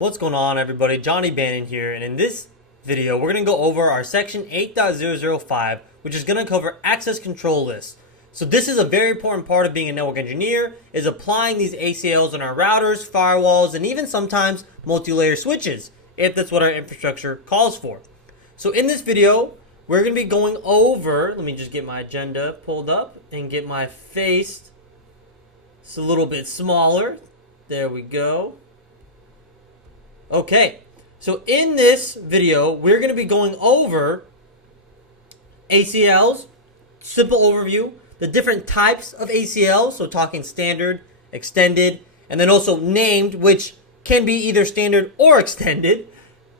What's going on, everybody? Johnny Bannon here, and in this video we're going to go over our section 8.005, which is going to cover access control lists. So this is a very important part of being a network engineer, is applying these ACLs on our routers, firewalls, and even sometimes multi-layer switches, if that's what our infrastructure calls for. So in this video we're going to be going over, let me just get my agenda pulled up and get my face, it's a little bit smaller, there we go. Okay, so in this video, we're going to be going over ACLs, simple overview, the different types of ACLs, so talking standard, extended, and then also named, which can be either standard or extended,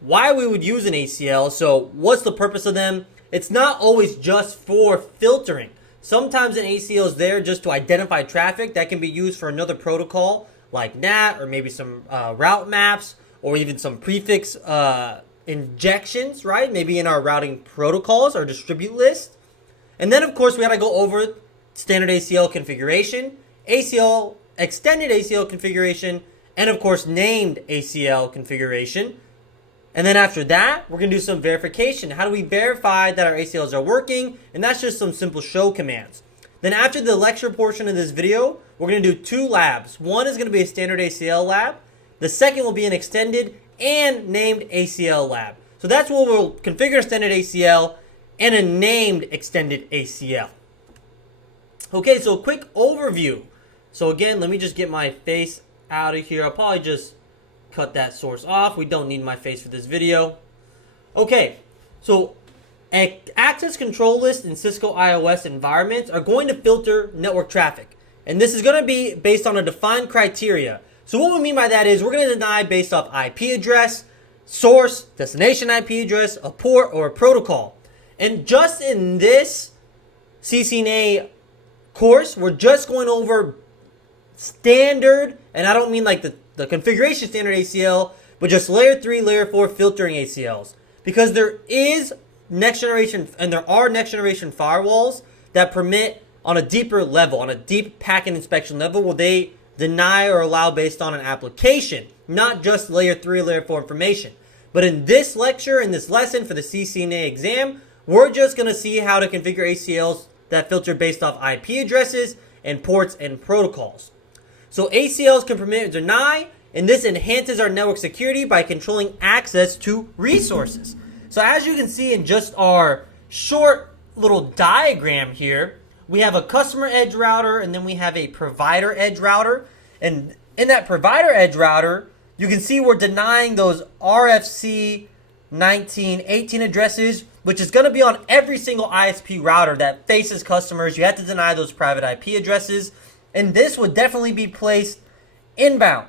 why we would use an ACL, so what's the purpose of them. It's not always just for filtering. Sometimes an ACL is there just to identify traffic that can be used for another protocol, like NAT, or maybe some route maps, or even some prefix injections, right? Maybe in our routing protocols or distribute list. And then, of course, we got to go over standard ACL configuration, ACL, extended ACL configuration, and, of course, named ACL configuration. And then after that, we're going to do some verification. How do we verify that our ACLs are working? And that's just some simple show commands. Then after the lecture portion of this video, we're going to do two labs. One is going to be a standard ACL lab. The second will be an extended and named ACL lab. So that's where we'll configure extended ACL and a named extended ACL. Okay, so a quick overview. So again, let me just get my face out of here. I'll probably just cut that source off. We don't need my face for this video. Okay, so access control lists in Cisco iOS environments are going to filter network traffic. And this is going to be based on a defined criteria. So what we mean by that is we're going to deny based off IP address, source, destination IP address, a port, or a protocol. And just in this CCNA course, we're just going over standard, and I don't mean like the configuration standard ACL, but just layer 3, layer 4 filtering ACLs. Because there is next generation, and there are next generation firewalls that permit on a deeper level, on a deep packet inspection level, where they deny or allow based on an application, not just layer 3, layer 4 information. But in this lecture, in this lesson for the CCNA exam, we're just going to see how to configure ACLs that filter based off IP addresses and ports and protocols. So ACLs can permit or deny, and this enhances our network security by controlling access to resources. So as you can see in just our short little diagram here, we have a customer edge router, and then we have a provider edge router. And in that provider edge router, you can see we're denying those RFC 1918 addresses, which is going to be on every single ISP router that faces customers. You have to deny those private IP addresses. And this would definitely be placed inbound.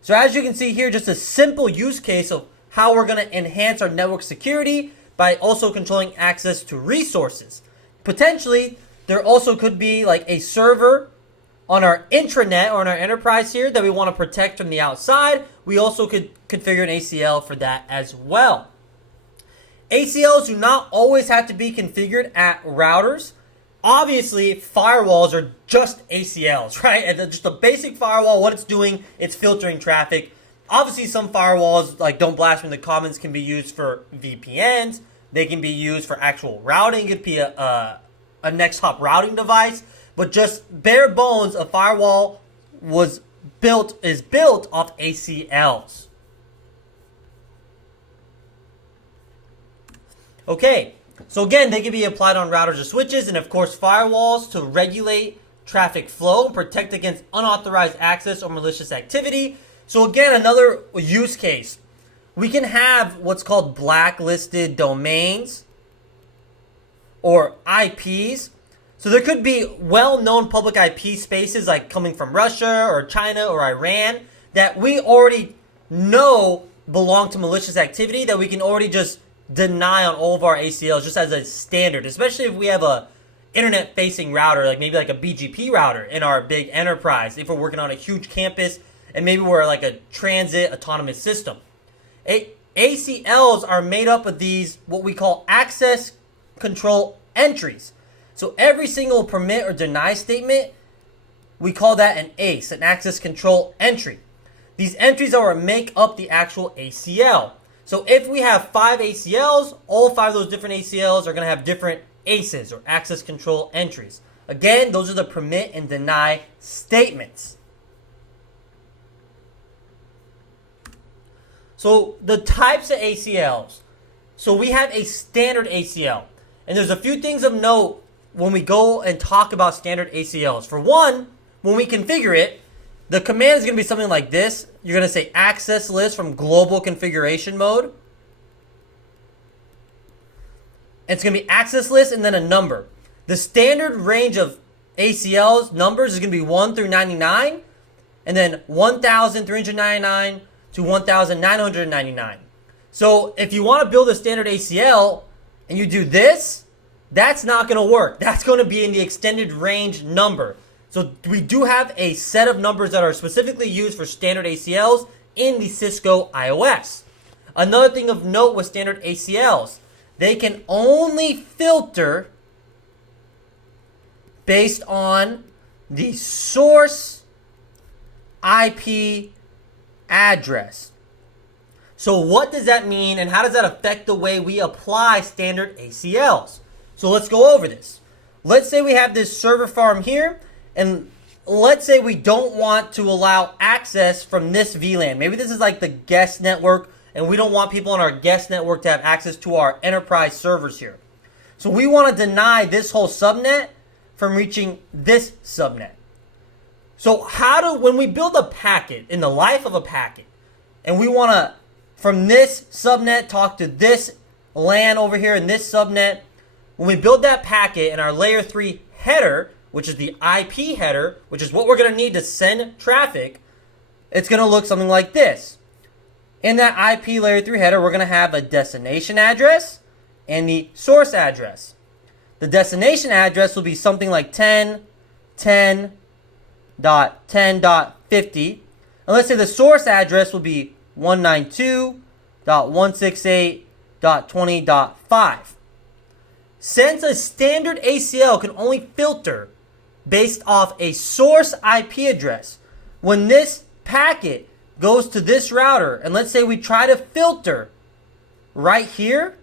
So as you can see here, just a simple use case of how we're going to enhance our network security by also controlling access to resources. Potentially, there also could be like a server on our intranet or on our enterprise here that we want to protect from the outside. We also could configure an ACL for that as well. ACLs do not always have to be configured at routers. Obviously, firewalls are just ACLs, right? And just a basic firewall, what it's doing, it's filtering traffic. Obviously, some firewalls, like Don't Blast Me in the Comments, can be used for VPNs. They can be used for actual routing. It could be a next hop routing device, but just bare bones, a firewall is built off ACLs. Okay, so again, they can be applied on routers or switches, and of course firewalls to regulate traffic flow and protect against unauthorized access or malicious activity. So again, another use case, we can have what's called blacklisted domains or IPs. So there could be well-known public IP spaces like coming from Russia or China or Iran that we already know belong to malicious activity that we can already just deny on all of our ACLs just as a standard, especially if we have a internet-facing router, like maybe like a BGP router in our big enterprise, if we're working on a huge campus and maybe we're like a transit autonomous system. ACLs are made up of these, what we call access control entries. So every single permit or deny statement, we call that an ACE, an access control entry. these entries are what make up the actual ACL. So if we have 5 ACLs, all 5 of those different ACLs are going to have different ACEs, or access control entries. Again, those are the permit and deny statements. So the types of ACLs. So we have a standard ACL. And there's a few things of note when we go and talk about standard ACLs. For one, when we configure it, the command is going to be something like this. You're going to say access list from global configuration mode. It's going to be access list and then a number. The standard range of ACLs numbers is going to be 1 through 99, and then 1,399 to 1,999. So if you want to build a standard ACL and you do this, that's not going to work. That's going to be in the extended range number. So we do have a set of numbers that are specifically used for standard ACLs in the Cisco iOS. Another thing of note with standard ACLs, they can only filter based on the source IP address. So what does that mean, and how does that affect the way we apply standard ACLs? So let's go over this. Let's say we have this server farm here, and let's say we don't want to allow access from this VLAN. Maybe this is like the guest network, and we don't want people on our guest network to have access to our enterprise servers here. So we want to deny this whole subnet from reaching this subnet. So when we build a packet, in the life of a packet, and we want to, from this subnet, talk to this LAN over here in this subnet, when we build that packet in our layer 3 header, which is the IP header, which is what we're going to need to send traffic, it's going to look something like this. In that IP layer 3 header, we're going to have a destination address and the source address. The destination address will be something like 10.10.10.50. And let's say the source address will be 192.168.20.5. Since a standard ACL can only filter based off a source IP address, when this packet goes to this router, and let's say we try to filter right here,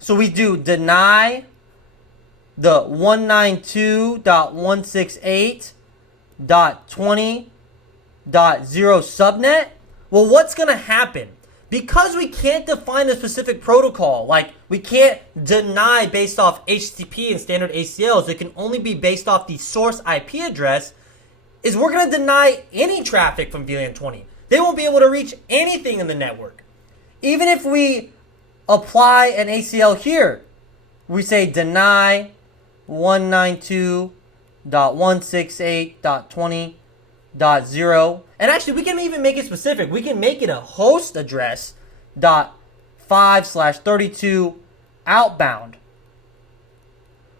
so we do deny the 192.168.20.0 subnet, well, what's going to happen? Because we can't define a specific protocol, like we can't deny based off HTTP and standard ACLs, it can only be based off the source IP address, is we're going to deny any traffic from VLAN 20. They won't be able to reach anything in the network. Even if we apply an ACL here, we say deny 192.168.20.0, and actually we can even make it specific. We can make it a host address .5/32 outbound.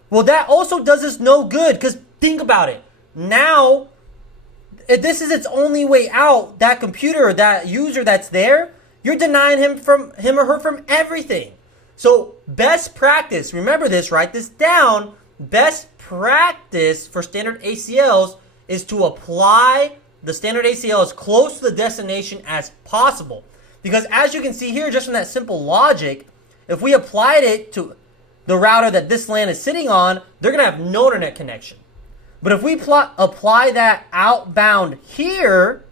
Well, that also does us no good, because think about it. Now, if this is its only way out, that computer, that user that's there, you're denying him or her from everything. So best practice, remember this, write this down. Best practice for standard ACLs is to apply the standard ACL as close to the destination as possible. Because as you can see here, just from that simple logic, if we applied it to the router that this LAN is sitting on, they're going to have no internet connection. But if we apply that outbound here,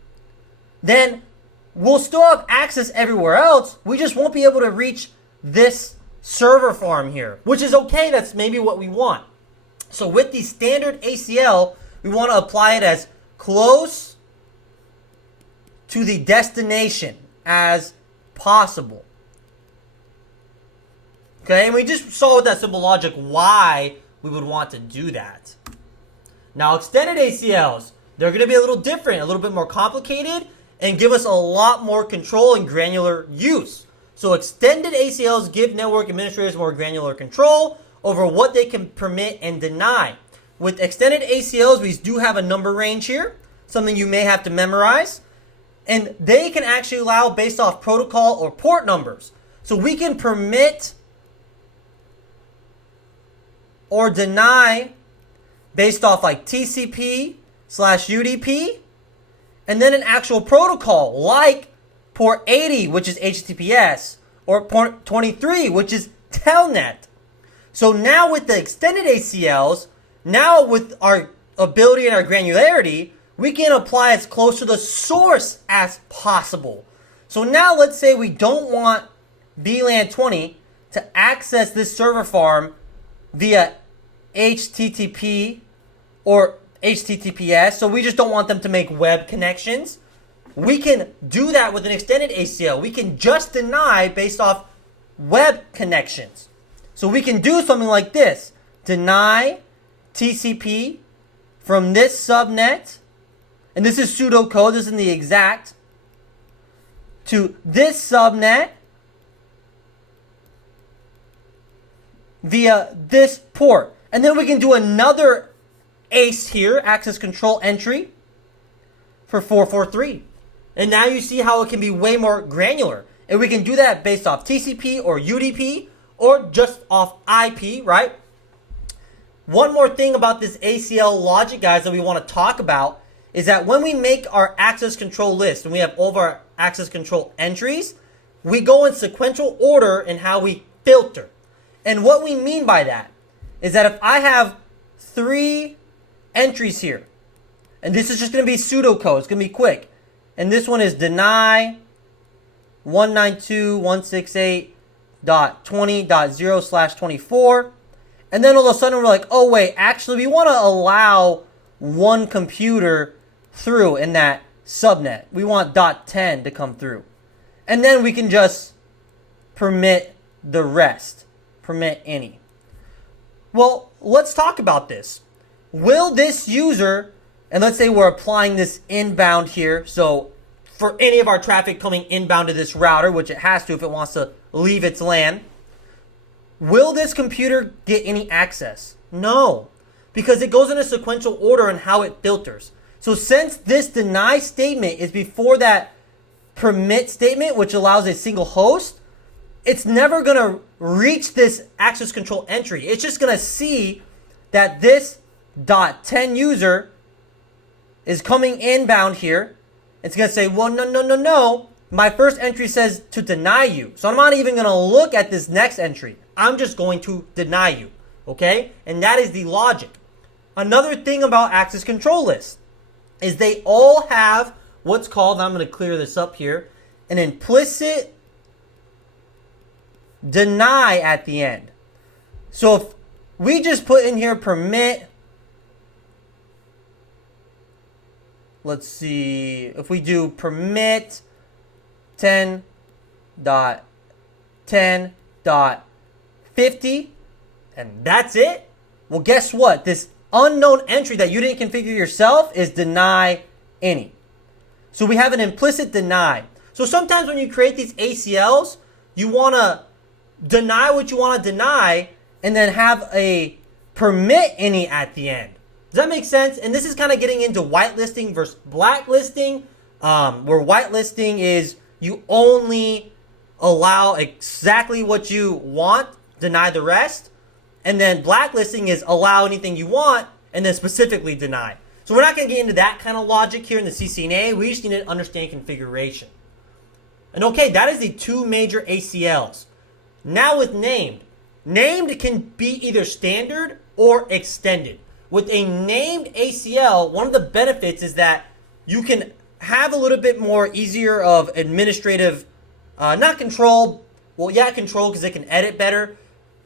then we'll still have access everywhere else. We just won't be able to reach this server farm here, which is okay. That's maybe what we want. So with the standard ACL, we want to apply it as close to the destination as possible. Okay, and we just saw with that simple logic why we would want to do that. Now, extended ACLs, they're going to be a little different, a little bit more complicated, and give us a lot more control and granular use. So extended ACLs give network administrators more granular control over what they can permit and deny. With extended ACLs, we do have a number range here, something you may have to memorize. And they can actually allow based off protocol or port numbers. So we can permit or deny based off like TCP/UDP and then an actual protocol like port 80, which is HTTPS, or port 23, which is Telnet. So now with the extended ACLs, now with our ability and our granularity, we can apply as close to the source as possible. So now let's say we don't want VLAN 20 to access this server farm via HTTP or HTTPS, so we just don't want them to make web connections. We can do that with an extended ACL. We can just deny based off web connections. So we can do something like this. Deny TCP from this subnet, and this is pseudocode, this isn't the exact, to this subnet via this port. And then we can do another ACE here, access control entry, for 443. And now you see how it can be way more granular. And we can do that based off TCP or UDP or just off IP, right? One more thing about this ACL logic, guys, that we want to talk about is that when we make our access control list and we have all of our access control entries, we go in sequential order in how we filter. And what we mean by that is that if I have 3 entries here, and this is just going to be pseudocode, it's going to be quick, and this one is deny 192.168.20.0/24, and then all of a sudden we're like, oh wait, actually we want to allow one computer through in that subnet. We want .10 to come through. And then we can just permit the rest. Permit any. Well, let's talk about this. Will this user, and let's say we're applying this inbound here, so for any of our traffic coming inbound to this router, which it has to if it wants to leave its LAN, will this computer get any access? No, because it goes in a sequential order in how it filters. So since this deny statement is before that permit statement, which allows a single host, it's never going to reach this access control entry. It's just going to see that this .10 user is coming inbound here. It's going to say, well, no. My first entry says to deny you. So I'm not even going to look at this next entry. I'm just going to deny you. Okay? And that is the logic. Another thing about access control lists is they all have what's called, I'm going to clear this up here, an implicit deny at the end. So if we just put in here permit, let's see, if we do permit 10.10.50, and that's it, well, guess what? This unknown entry that you didn't configure yourself is deny any. So we have an implicit deny. So sometimes when you create these ACLs, you want to deny what you want to deny and then have a permit any at the end. Does that make sense? And this is kind of getting into whitelisting versus blacklisting, where whitelisting is you only allow exactly what you want, deny the rest. And then blacklisting is allow anything you want and then specifically deny. So we're not going to get into that kind of logic here in the CCNA. We just need to understand configuration. And okay, that is the 2 major ACLs. Now with named. Named can be either standard or extended. With a named ACL, one of the benefits is that you can have a little bit more easier of administrative, not control, well yeah, control because it can edit better,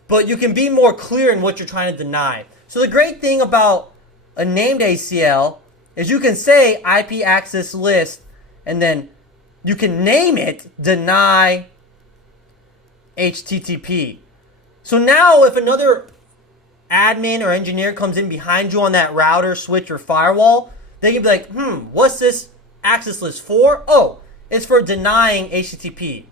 but you can be more clear in what you're trying to deny. So the great thing about a named ACL is you can say IP access list and then you can name it deny HTTP. So now if another admin or engineer comes in behind you on that router, switch, or firewall, they can be like, what's this access list for? Oh, it's for denying HTTP.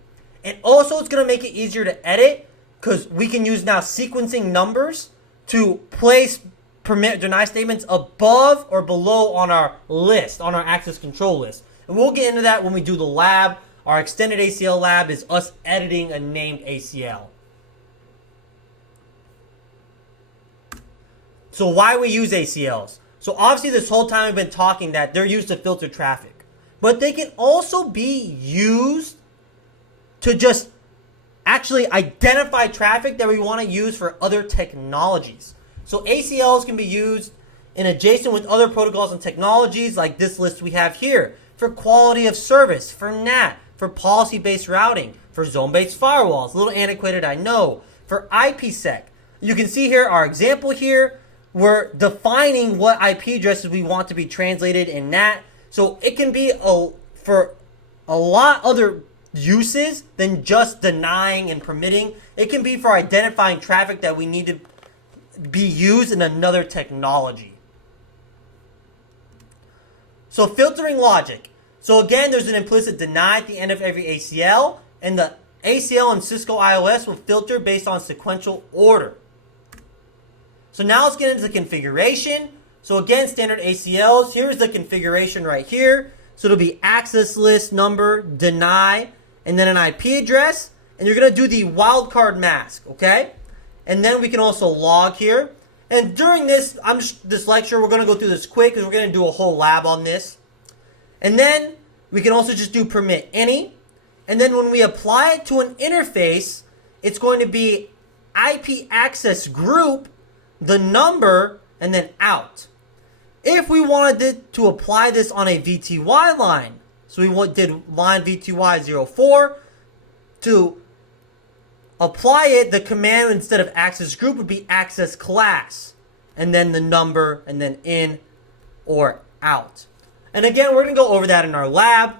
And also it's going to make it easier to edit because we can use now sequencing numbers to place permit deny statements above or below on our list, on our access control list. And we'll get into that when we do the lab. Our extended ACL lab is us editing a named ACL. So why we use ACLs? So obviously this whole time we've been talking that they're used to filter traffic. but they can also be used to just actually identify traffic that we want to use for other technologies. So ACLs can be used in adjacent with other protocols and technologies like this list we have here, for quality of service, for NAT, for policy-based routing, for zone-based firewalls. A little antiquated, I know. For IPsec. You can see here our example here. We're defining what IP addresses we want to be translated in NAT. So it can be for a lot other uses than just denying and permitting. It can be for identifying traffic that we need to be used in another technology. So filtering logic. So again, there's an implicit deny at the end of every ACL, and the ACL in Cisco iOS will filter based on sequential order. So now let's get into the configuration. So again, standard ACLs, here's the configuration right here. So it'll be access list number, deny, and then an IP address, and you're gonna do the wildcard mask, okay? And then we can also log here. And during this lecture, we're gonna go through this quick because we're gonna do a whole lab on this. And then we can also just do permit any. And then when we apply it to an interface, it's going to be IP access group, the number, and then out. If we wanted to apply this on a VTY line, so we did line VTY 04, to apply it, the command instead of access group would be access class, and then the number, and then in or out. And again, we're going to go over that in our lab.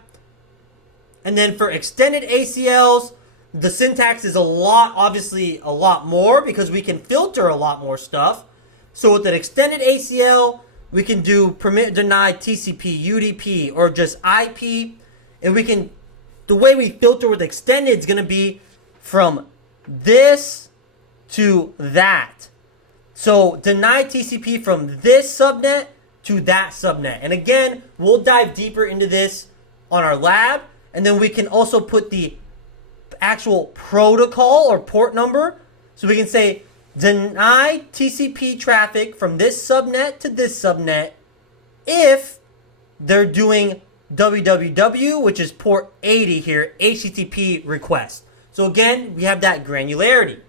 And then for extended ACLs, the syntax is obviously a lot more because we can filter a lot more stuff. So with an extended ACL, we can do permit deny TCP, UDP, or just IP. And the way we filter with extended is going to be from this to that. So deny TCP from this subnet to that subnet. And again, we'll dive deeper into this on our lab. And then we can also put the actual protocol or port number. So we can say deny TCP traffic from this subnet to this subnet if they're doing www, which is port 80 here, HTTP request. So again, we have that granularity.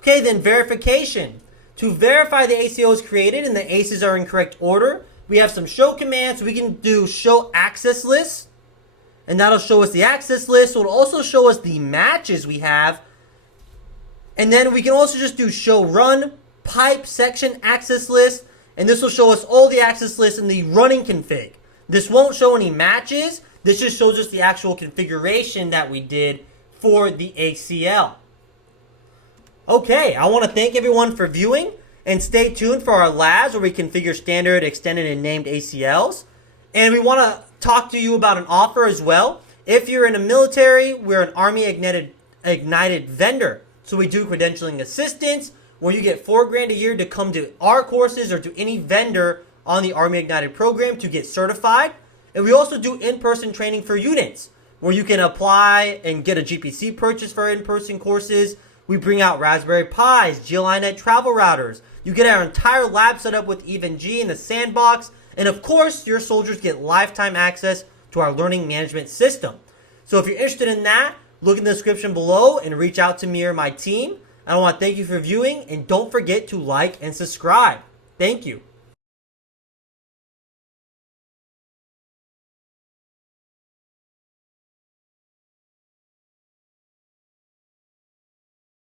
Okay, then verification. To verify the ACO is created and the ACEs are in correct order, we have some show commands. We can do show access list, and that'll show us the access list. So it'll also show us the matches we have. And then we can also just do show run pipe section access list, and this will show us all the access lists in the running config. This won't show any matches. This just shows us the actual configuration that we did for the ACL. Okay, I want to thank everyone for viewing, and stay tuned for our labs where we configure standard, extended, and named ACLs. And we want to talk to you about an offer as well. If you're in the military, we're an Army Ignited vendor. So we do credentialing assistance, where you get $4,000 a year to come to our courses or to any vendor on the Army Ignited program to get certified. And we also do in-person training for units, where you can apply and get a GPC purchase for in-person courses. We bring out Raspberry Pis, GLINet travel routers. You get our entire lab set up with EvenG in the sandbox. And of course, your soldiers get lifetime access to our learning management system. So if you're interested in that, look in the description below and reach out to me or my team. I want to thank you for viewing, and don't forget to like and subscribe. Thank you.